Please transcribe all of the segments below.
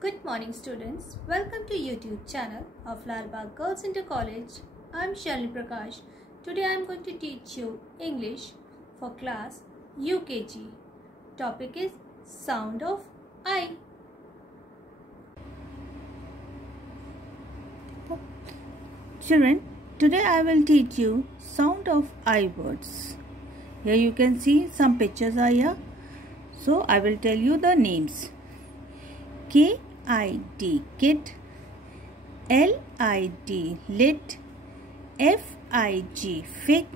Good morning students. Welcome to YouTube channel of Lalbagh Girls Inter College. I am Shalini Prakash. Today I am going to teach you English for class UKG. Topic is sound of I. Children, today I will teach you sound of I words. Here you can see some pictures are here. So I will tell you the names. K-I-D, kid. L-I-D, lit. F-I-G, fig.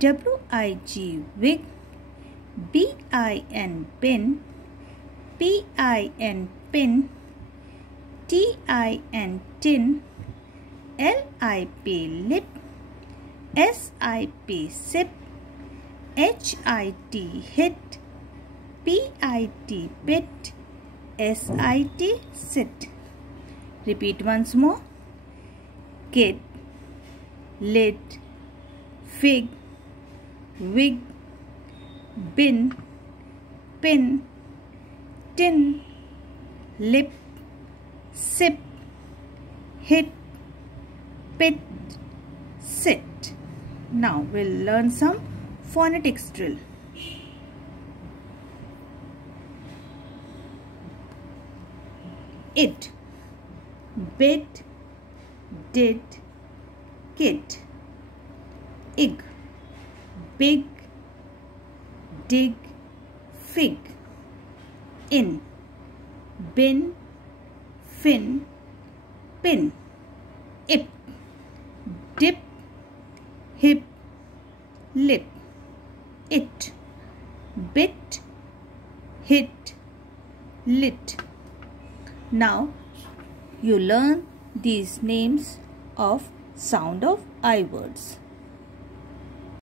W-I-G, wig. B-I-N, bin. P-I-N, pin. T-I-N, tin. L-I-P, lip. S-I-P, sip. H-I-T, hit. P-I-T, pit. S-I-T, sit. Repeat once more. Kid, lit, fig, wig, bin, pin, tin, lip, sip, hit, pit, sit. Now we'll learn some phonetics drill. It, bit, did, kid. Ig, big, dig, fig. In, bin, fin, pin. Ip, dip, hip, lip. It, bit, hit, lit. Now you learn these names of sound of I words.